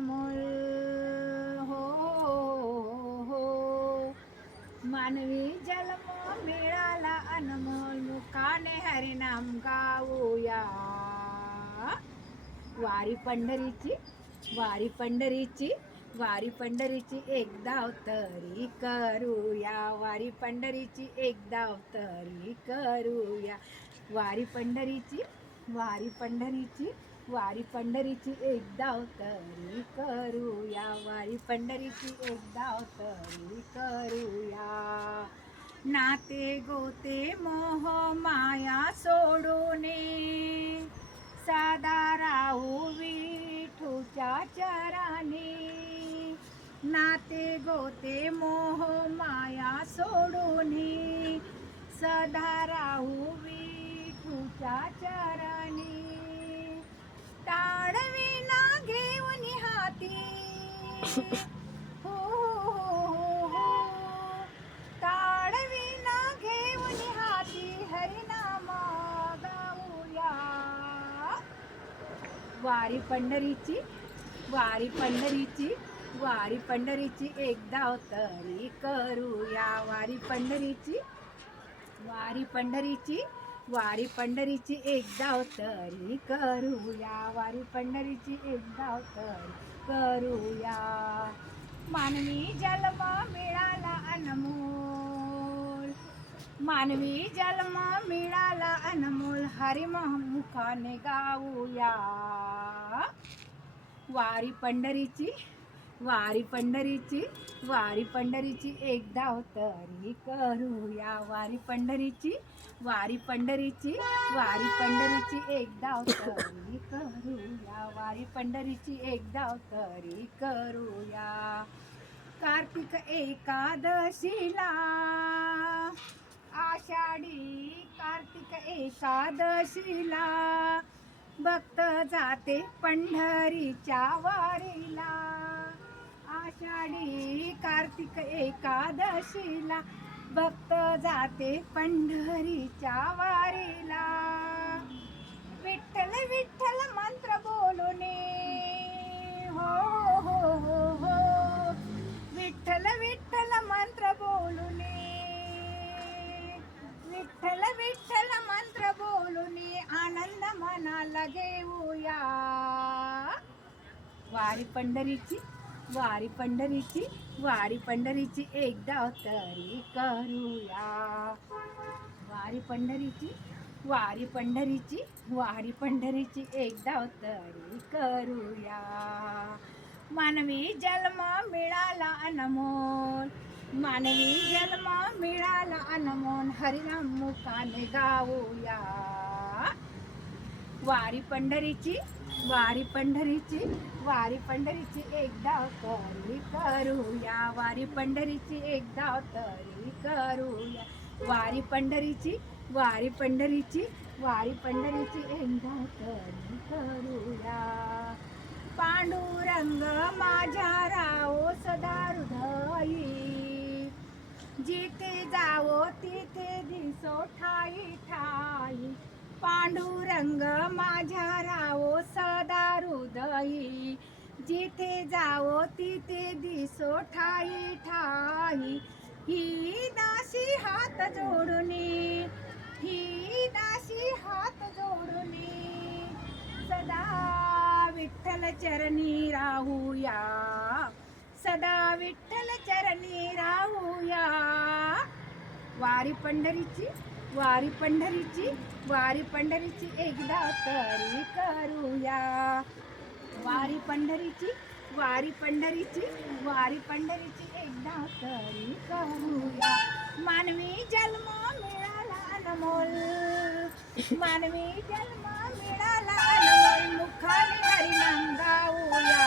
अनमोल हो, हो हो मानवी जन्म मिळाला अनमोल मुखाने हरिनाम गाऊया. वारी पंढरीची वारी पंढरीची वारी पंढरीची एक धाव तरी करूया. वारी पंढरीची एक धाव तरी करूया. वारी पंढरीची वारी पंढरीची वारी पंढरीची एक तरी करूया. वारी पंढरीची एक तरी करूया. नाते गोते मोह माया सोडूने. सादा राहू विठूच्या चराने. नाते गोते मोह माया सोडूने. सदा राहू वारी पंढरीची वारी पंढरीची वारी पंढरीची एकदा तरी करूया. वारी पंढरीची वारी पंढरीची वारी पंढरीची एक धाव तरी करूया. वारी पंढरीची एक धाव तरी करूया. मानवी जन्म मिळाला अनमोल. मानवी जन्म मिळाला अनमोल. हरिमुखाने गाऊया. वारी पंढरीची वारी पंढरीची वारी पंढरीची एक धाव तरी करूया. वारी पंढरीची वारी पंढरीची वारी पंढरीची एक धाव तरी करूया. वारी पंढरीची एक धाव तरी करूया. कार्तिक एकादशीला आषाढी कार्तिक एकादशीला भक्त जाते पंढरीच्या वारीला. आषाढी कार्तिक एकादशीला भक्त जाते पंढरीच्या वारीला. विठ्ठल विठ्ठल मंत्र बोलूने. हो हो हो हो. विठ्ठल विठ्ठल मंत्र बोलूने. विठ्ठल विठ्ठल मंत्र बोलूने आनंद मनाला घेऊया. वारी पंढरीची वारी पंढरीची वारी पंढरीची एकदा तरी करूया. वारी पंढरीची वारी पंढरीची वारी पंढरीची एकदा तरी करूया. मानवी जन्म मिळाला अनमोल मानवी जन्म मिळाला अनमोल. हरिनाम मुखाने गाऊया. वारी पंढरीची वारी पंढरीची वारी पंढरीची एकदा तरी करूया. वारी पंढरीची एकदा तरी करूया. वारी पंढरीची वारी पंढरीची वारी पंढरीची एकदा तरी करूया. पांडुरंग माझ्या राव सदा हृदयी. जिथे जावो तिथे दिसो ठाई ठाई. पांडुरंग माझ्या रावो सदा हृदयी. जिथे जावो तिथे दिसो ठाई ठाई. ही दासी हात जोडुनी ही दासी हात जोडुनी. सदा विठ्ठल चरणी राहूया. सदा विठ्ठल चरणी राहूया. वारी पंढरीची वारी पंढरीची. वारी पंढरीची एकदा तरी करूया. वारी पंढरीची वारी पंढरीची वारी पंढरीची एकदा तरी करूया. मानवी जन्म मिळाला अनमोल. मानवी जन्म मिळाला अनमोल. मुखाने हरिनाम गाऊया.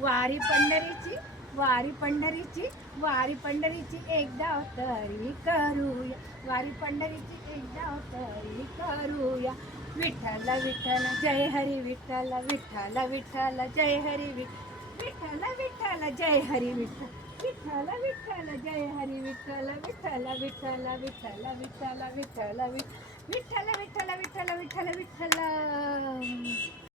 वारी पंढरीची वारी पंढरीची वारी पंढरीची एकदा तरी करूया वारी पंढरीची एकदा तरी करूया विठ्ठल विठ्ठल जय हरी विठ्ठल विठ्ठल विठ्ठल जय हरी विठ्ठल विठ्ठल जय हरी विठ्ठल विठ्ठल विठ्ठल जय हरी विठ्ठल विठ्ठल विठ्ठल विठ्ठल विठ्ठल विठ्ठल विठ्ठल विठ्ठल विठ्ठल विठ्ठल विठ्ठल